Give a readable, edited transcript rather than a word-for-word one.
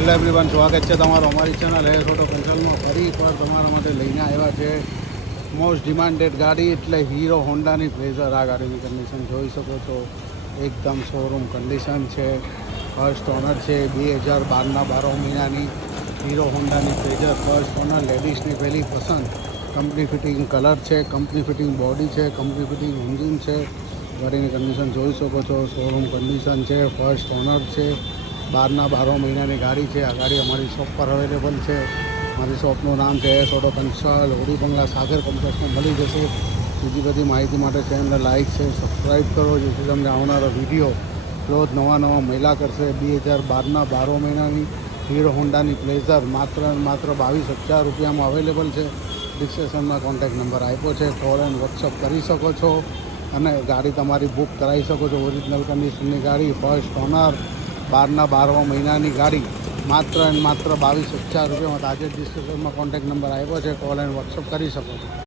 Hello everyone, સ્વાગત છે તમારું અમારી ચેનલ એસ ઓટો પેન્શનમાં. ફરી પર તમારા માટે લઈને આવ્યા છે મોસ્ટ ડિમાન્ડેડ ગાડી એટલે હીરો હોન્ડાની પ્લેઝર. આ ગાડીની કન્ડિશન જોઈ શકો છો, એકદમ શોરૂમ કન્ડિશન છે. ફર્સ્ટ ઓનર છે, 2012ના 12 મહિનાની હીરો હોન્ડાની પ્લેઝર. ફર્સ્ટ ઓનર, લેડીઝની પહેલી પસંદ. કંપની ફિટિંગ કલર છે, કંપની ફિટિંગ બોડી છે, કંપની ફિટિંગ એન્જિન છે. ગાડીની કન્ડિશન જોઈ શકો છો, શોરૂમ કન્ડિશન છે. ફર્સ્ટ ઓનર છે, 12 મહિનાની ગાડી છે. આ ગાડી અમારી શોપ પર અવેલેબલ છે. મારી શોપનું નામ છે એસ ઓટો કન્સલ, ઓડી બંગલા, સાગર કોમ્પ્લેક્સમાં મળી જશે. બીજી બધી માહિતી માટે ચેનલને લાઇક છે, સબસ્ક્રાઈબ કરો, જેથી તમને આવનારો વિડીયો રોજ નવા મહિલા કરશે. 2012ના 12 મહિનાની હીરો હોન્ડાની પ્લેઝર માત્ર 22,000 રૂપિયામાં અવેલેબલ છે. ડિસ્ક્રિપ્શનમાં કોન્ટેક્ટ નંબર આપ્યો છે, કોલ એન્ડ વોટ્સઅપ કરી શકો છો અને ગાડી તમારી બુક કરાવી શકો છો. ઓરિજિનલ કન્ડિશનની ગાડી, ફર્સ્ટ ઓનર, 12 મહિનાની ગાડી માત્ર 22,000 રૂપિયામાં. આજે ડિસ્ક્રિપ્શનમાં કોન્ટેક્ટ નંબર આપ્યો છે, કોલ એન્ડ વોટ્સઅપ કરી શકો છો.